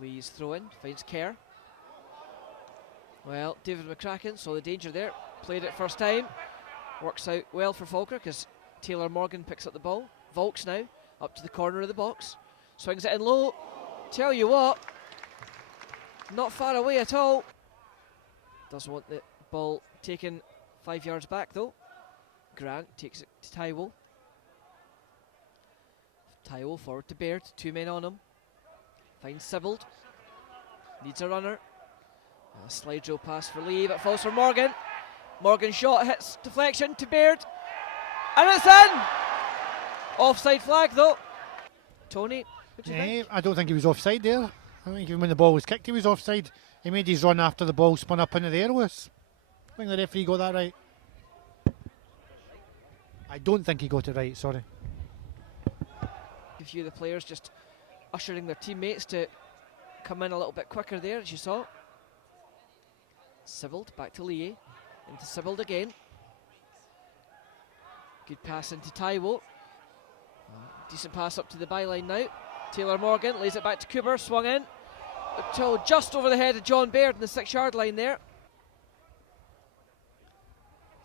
Lee's throw in, finds Kerr. Well, David McCracken saw the danger there, played it first time. Works out well for Falkirk as Taylor Morgan picks up the ball. Volks now, up to the corner of the box. Swings it in low. Tell you what, not far away at all. Doesn't want the ball taken 5 yards back though. Grant takes it to Tywell. Tywell forward to Baird, 2 men on him. Finds Sibbald. Needs a runner. A slide drill pass for Lee, but falls for Morgan. Morgan's shot hits deflection to Baird. And it's in! Offside flag though. Tony, what do you think? I don't think he was offside there. I think even when the ball was kicked he was offside. He made his run after the ball spun up into the air was. I think the referee got that right. I don't think he got it right, sorry. A few of the players just ushering their teammates to come in a little bit quicker there, as you saw. Sibbald back to Lee, into Sibbald again. Good pass into Tywell. Decent pass up to the byline now. Taylor Morgan lays it back to Cooper, swung in until just over the head of John Baird in the 6-yard line there.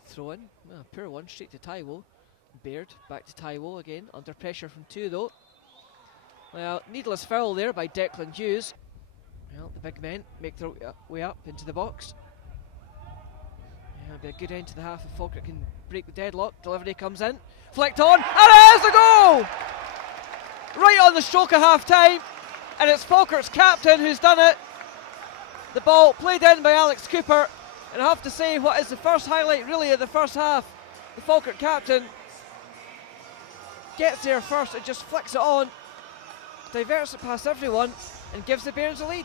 Throw in, poor one, straight to Tywell. Baird back to Tywell again, under pressure from 2 though. Well, needless foul there by Declan Hughes. Well, the big men make their way up into the box. Yeah, it'll be a good end to the half if Falkirk can break the deadlock. Delivery comes in, flicked on, and it is a goal! Right on the stroke of half time, and it's Falkirk's captain who's done it. The ball played in by Alex Cooper, and I have to say what is the first highlight really of the first half. The Falkirk captain gets there first and just flicks it on, diverts it past everyone, and gives the Bairns a lead.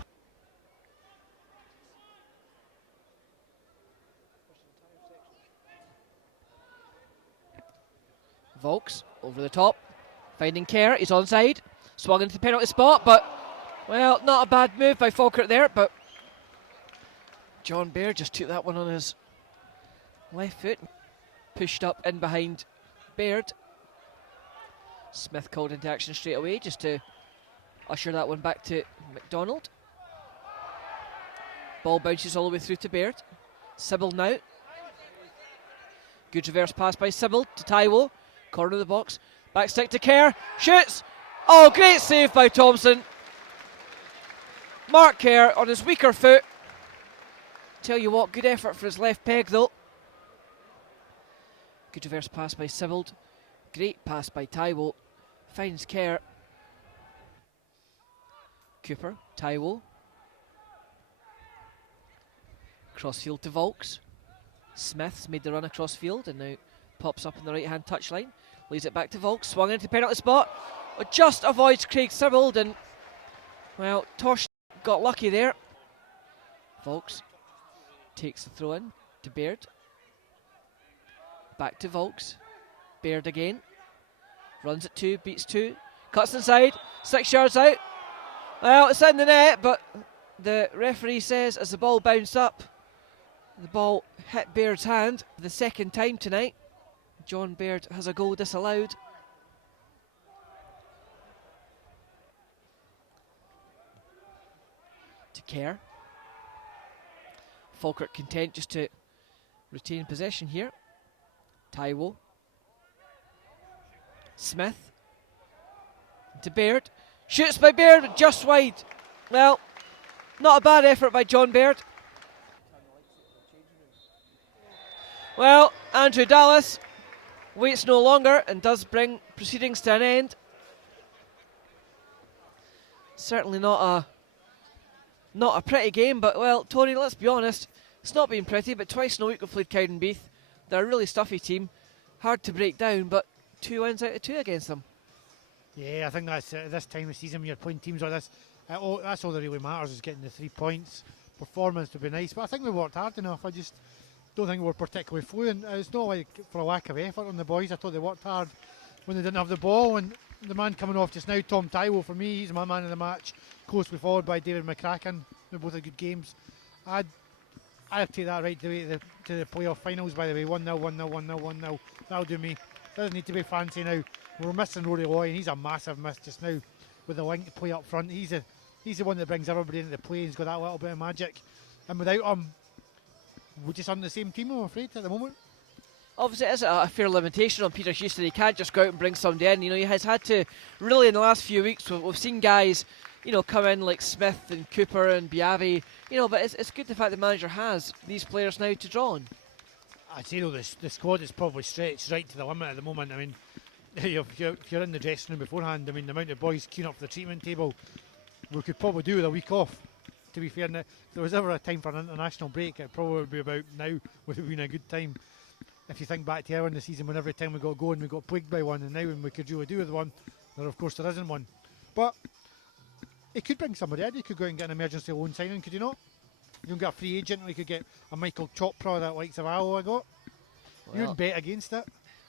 Volks over the top, finding Kerr, he's onside, swung into the penalty spot, but, well, not a bad move by Falkirk there, but John Baird just took that one on his left foot, pushed up in behind Baird. Smith called into action straight away just to usher that one back to McDonald. Ball bounces all the way through to Baird. Sibbald now. Good reverse pass by Sibbald to Tywell. Corner of the box. Back stick to Kerr. Shoots. Oh, great save by Thompson. Mark Kerr on his weaker foot. Tell you what, good effort for his left peg though. Good reverse pass by Sibbald. Great pass by Tywell. Finds Kerr. Cooper, Tywell. Crossfield to Volks. Smith's made the run across field and now pops up in the right hand touchline. Lays it back to Volks, swung into the penalty spot. Just avoids Craig Sibbald and, well, Tosh got lucky there. Volks takes the throw in to Baird. Back to Volks. Baird again. Runs at 2, beats 2. Cuts inside, 6 yards out. Well, it's in the net, but the referee says as the ball bounced up, the ball hit Baird's hand for the second time tonight. John Baird has a goal disallowed. To Kerr. Falkirk content just to retain possession here. Tywell. Smith. To Baird. Shoots by Baird, but just wide. Well, not a bad effort by John Baird. Well, Andrew Dallas waits no longer and does bring proceedings to an end. Certainly not a pretty game, but, well, Tony, let's be honest, it's not been pretty, but twice in a week we've played Cowdenbeath. They're a really stuffy team, hard to break down, but 2 wins out of 2 against them. Yeah, I think that's this time of the season when you're playing teams like this, that's all that really matters is getting the 3 points. Performance would be nice, but I think we worked hard enough. I just don't think we were particularly fluent. It's not like for a lack of effort on the boys. I thought they worked hard when they didn't have the ball, and the man coming off just now, Tom Tywell, for me, he's my man of the match, closely followed by David McCracken. They're both had good games. I'd take that right to the playoff finals, by the way. 1-0, 1-0, 1-0, 1-0. That'll do me. Doesn't need to be fancy now. We're missing Rory Loy, and he's a massive miss just now with the link to play up front. He's He's the one that brings everybody into the play. He's got that little bit of magic. And without him, we're just on the same team, I'm afraid, at the moment. Obviously, it is a fair limitation on Peter Houston. He can't just go out and bring somebody in. You know, he has had to, really, in the last few weeks, we've seen guys, you know, come in like Smith and Cooper and Biavi. You know, but it's good the fact the manager has these players now to draw on. I'd say, though, the squad is probably stretched right to the limit at the moment. I mean, if you're in the dressing room beforehand, I mean, the amount of boys queuing up for the treatment table, we could probably do with a week off, to be fair. And if there was ever a time for an international break, it probably would be about now would have been a good time. If you think back to earlier in the season when every time we got going we got plagued by one, and now when we could really do with one, of course there isn't one. But he could bring somebody in. He could go out and get an emergency loan signing, could you not? You can get a free agent, or you could get a Michael Chopra that likes of Aloha got. You would bet against it.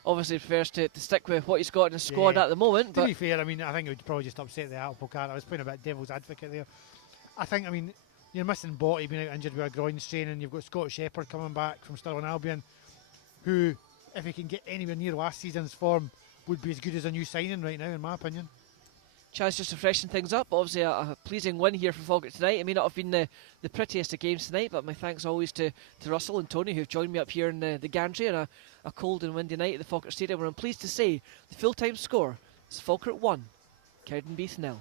Obviously prefers to stick with what he's got in his squad at the moment. To be fair, I mean, I think it would probably just upset the apple cart. I was playing a bit devil's advocate there. I think, I mean, you're missing Botty being out injured with a groin strain, and you've got Scott Shepherd coming back from Stirling Albion, who, if he can get anywhere near last season's form, would be as good as a new signing right now, in my opinion. Chance just to freshen things up. Obviously a pleasing win here for Falkirk tonight. It may not have been the prettiest of games tonight, but my thanks always to Russell and Tony, who've joined me up here in the gantry on a cold and windy night at the Falkirk Stadium, where I'm pleased to say the full-time score is Falkirk 1, Cowdenbeath 0.